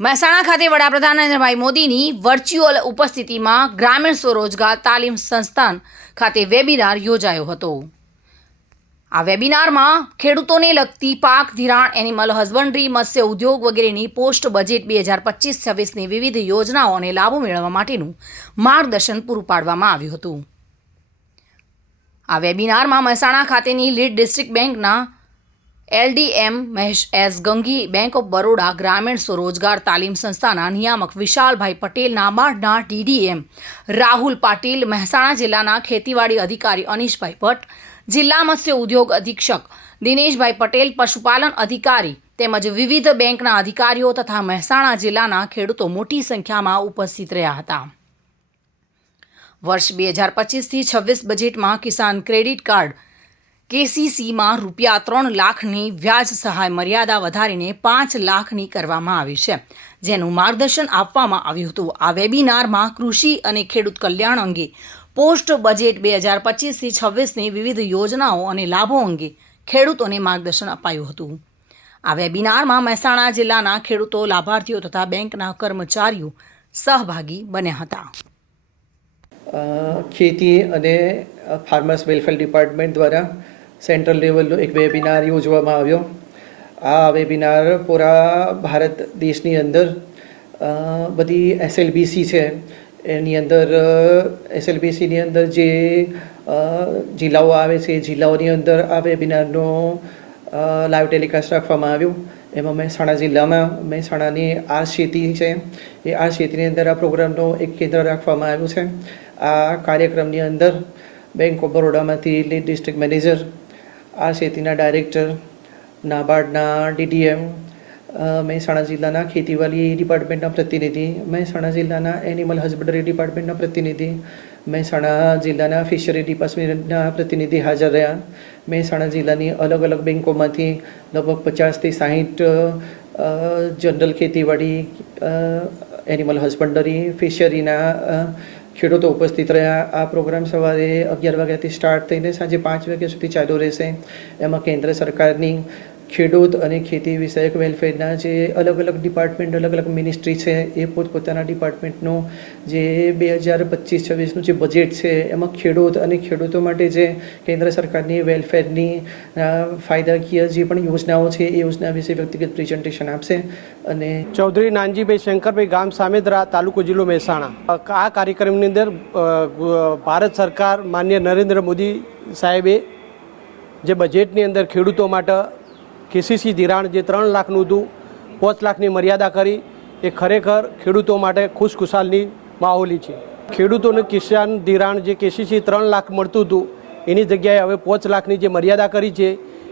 મહેસાણા ખાતે વડાપ્રધાન નરેન્દ્રભાઈ મોદીની વર્ચ્યુઅલ ઉપસ્થિતિમાં ગ્રામીણ સ્વરોજગાર તાલીમ સંસ્થાન ખાતે વેબિનાર યોજાયો હતો. આ વેબિનારમાં ખેડૂતોને લગતી પાક, ધિરાણ એનિમલ હસબન્ડરી મત્સ્ય ઉદ્યોગ વગેરેની પોસ્ટ બજેટ બે હજાર પચીસ છવ્વીસની વિવિધ યોજનાઓ અને લાભો મેળવવા માટેનું માર્ગદર્શન પૂરું પાડવામાં આવ્યું હતું. આ વેબિનારમાં મહેસાણા ખાતેની લીડ ડિસ્ટ્રિક્ટ બેંકના LDM Mahesh S Gangi bank of Baroda ગ્રામીણ સ્વરોજગાર તાલીમ સંસ્થાના નિયામક વિશાલભાઈ પટેલ નાબાર્ડના ડીડીએમ. રાહુલ પાટીલ, મહેસાણા જિલ્લાના ખેતીવાડી અધિકારી અનીશભાઈ ભટ્ટ, જિલ્લા મત્સ્ય ઉદ્યોગ અધિક્ષક દિનેશભાઈ પટેલ, પશુપાલન અધિકારી તેમજ વિવિધ બેંકના અધિકારીઓ તથા મહેસાણા જિલ્લાના ખેડૂતો મોટી સંખ્યામાં ઉપસ્થિત રહ્યા હતા. વર્ષ બે હજાર પચીસથી છવ્વીસ બજેટમાં કિસાન ક્રેડિટ કાર્ડ કેસીસીમાં રૂપિયા ત્રણ લાખની વ્યાજ સહાય મર્યાદા વધારીને પાંચ લાખની કરવામાં આવી છે. જેનું માર્ગદર્શન આપવામાં આવ્યું હતું. આ વેબિનારમાં કૃષિ અને ખેડૂત કલ્યાણ અંગે પોસ્ટ બજેટ બે હજાર પચીસથી છવ્વીસની વિવિધ યોજનાઓ અને લાભો અંગે ખેડૂતોને માર્ગદર્શન અપાયું હતું. આ વેબિનારમાં મહેસાણા જિલ્લાના ખેડૂતો, લાભાર્થીઓ તથા બેંકના કર્મચારીઓ સહભાગી બન્યા હતા. ખેતી અને ફાર્મર્સ વેલફેર ડિપાર્ટમેન્ટ દ્વારા સેન્ટ્રલ લેવલનો એક વેબિનાર યોજવામાં આવ્યો. આ વેબિનાર પૂરા ભારત દેશની અંદર બધી એસએલબીસી છે. એની અંદર એસએલબીસીની અંદર જે જિલ્લાઓ આવે છે, જિલ્લાઓની અંદર આ વેબિનારનો લાઈવ ટેલિકાસ્ટ રાખવામાં આવ્યું. એમાં મહેસાણા જિલ્લામાં મહેસાણાની આર શેતી છે. એ આર શેતીની અંદર આ પ્રોગ્રામનો એક કેન્દ્ર રાખવામાં આવ્યું છે. આ કાર્યક્રમની અંદર બેંક ઓફ બરોડામાંથી લીડ ડિસ્ટ્રિક્ટ મેનેજર આર શેતીના ડાયરેક્ટર નાબાર્ડના ડીડીએમ મહેસાણા જિલ્લાના ખેતીવાડી ડિપાર્ટમેન્ટના પ્રતિનિધિ, મહેસાણા જિલ્લાના એનિમલ હસબન્ડરી ડિપાર્ટમેન્ટના પ્રતિનિધિ, મહેસાણા જિલ્લાના ફિશરી ડિપાર્ટમેન્ટના પ્રતિનિધિ હાજર રહ્યા. મહેસાણા જિલ્લાની અલગ અલગ બેંકોમાંથી લગભગ પચાસથી સાહીઠ જનરલ ખેતીવાડી એનિમલ હસબન્ડરી ફિશરીના ખેડૂતો ઉપસ્થિત રહ્યા. આ પ્રોગ્રામ સવારે અગિયાર વાગ્યાથી સ્ટાર્ટ થઈને સાંજે પાંચ વાગ્યા સુધી ચાલુ રહેશે. એમાં કેન્દ્ર સરકારની ખેડૂત અને ખેતી વિષયક વેલફેરના જે અલગ અલગ ડિપાર્ટમેન્ટ અલગ અલગ મિનિસ્ટ્રી છે, એ પોતપોતાના ડિપાર્ટમેન્ટનું જે બે હજાર પચીસ છવ્વીસનું જે બજેટ છે, એમાં ખેડૂત અને ખેડૂતો માટે જે કેન્દ્ર સરકારની વેલફેરની ફાયદાકીય જે પણ યોજનાઓ છે, એ યોજના વિશે વ્યક્તિગત પ્રેઝન્ટેશન આપશે અને ચૌધરી નાનજીભાઈ શંકરભાઈ ગામ સામેદરા, તાલુકો જિલ્લો મહેસાણા. આ કાર્યક્રમની અંદર ભારત સરકાર માન્ય નરેન્દ્ર મોદી સાહેબે જે બજેટની અંદર ખેડૂતો માટે કેસીસી ધિરાણ જે ત્રણ લાખનું હતું, પાંચ લાખની મર્યાદા કરી, એ ખરેખર ખેડૂતો માટે ખુશખુશાલની માહોલી છે. ખેડૂતોને કિસાન ધિરાણ જે કેસીસી ત્રણ લાખ મળતું હતું, એની જગ્યાએ હવે પાંચ લાખની જે મર્યાદા કરી છે,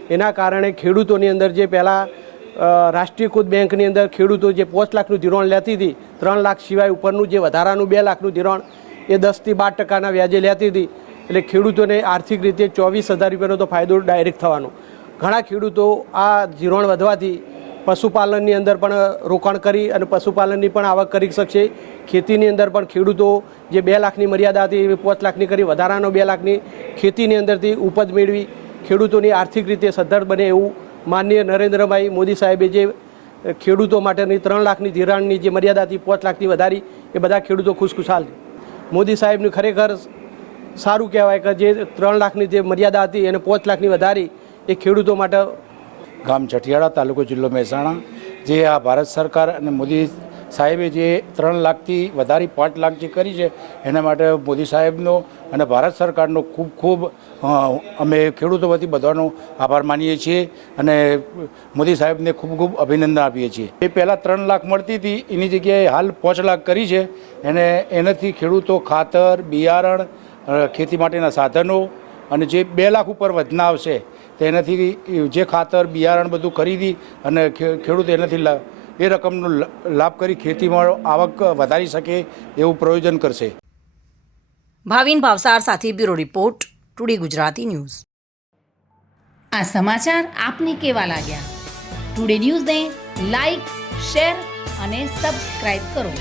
એના કારણે ખેડૂતોની અંદર જે પહેલાં રાષ્ટ્રીયકૃત બેંકની અંદર ખેડૂતો જે પાંચ લાખનું ધિરાણ લેતી હતી, ત્રણ લાખ સિવાય ઉપરનું જે વધારાનું બે લાખનું ધિરાણ, એ દસથી બાર ટકાના વ્યાજે લેતી હતી, એટલે ખેડૂતોને આર્થિક રીતે ચોવીસ હજાર રૂપિયાનો તો ફાયદો ડાયરેક્ટ થવાનો. ઘણા ખેડૂતો આ ધિરાણ વધવાથી પશુપાલનની અંદર પણ રોકાણ કરી અને પશુપાલનની પણ આવક કરી શકશે. ખેતીની અંદર પણ ખેડૂતો જે બે લાખની મર્યાદા હતી એ પાંચ લાખની કરી, વધારાનો બે લાખની ખેતીની અંદરથી ઉપજ મેળવી. ખેડૂતોની આર્થિક રીતે સદ્ધર બને એવું માનનીય નરેન્દ્રભાઈ મોદી સાહેબે જે ખેડૂતો માટેની ત્રણ લાખની ધિરાણની જે મર્યાદા હતી, પાંચ લાખની વધારી, એ બધા ખેડૂતો ખુશખુશાલ મોદી સાહેબનું ખરેખર સારું કહેવાય કે જે ત્રણ લાખની જે મર્યાદા હતી એને પાંચ લાખની વધારી એ ખેડૂતો માટે ગામ જઠિયાળા તાલુકો જિલ્લો મહેસાણા, જે આ ભારત સરકાર અને મોદી સાહેબે જે ત્રણ લાખથી વધારી, પાંચ લાખ જે કરી છે, એના માટે મોદી સાહેબનો અને ભારત સરકારનો ખૂબ ખૂબ અમે ખેડૂતો વતી બધાનો આભાર માનીએ છીએ અને મોદી સાહેબને ખૂબ ખૂબ અભિનંદન આપીએ છીએ. એ પહેલાં ત્રણ લાખ મળતી હતી, એની જગ્યાએ હાલ પાંચ લાખ કરી છે અને એનાથી ખેડૂતો ખાતર, બિયારણ ખેતી માટેના સાધનો અને જે બે લાખ ઉપર વધના આવશે તેનાથી જે ખાતર બિયારણ બધું ખરીદી અને ખેડૂત એનાથી લા- એ રકમનો લ- લાભ કરી ખેતીમાં આવક વધારી શકે એવું પ્રયોજન કરશે. ભાવિન ભાવસાર સાથે bureau report today Gujarati news. આ સમાચાર આપને કેવા લાગ્યા? ટુડે ન્યૂઝને લાઈક શેર અને સબસ્ક્રાઇબ કરો.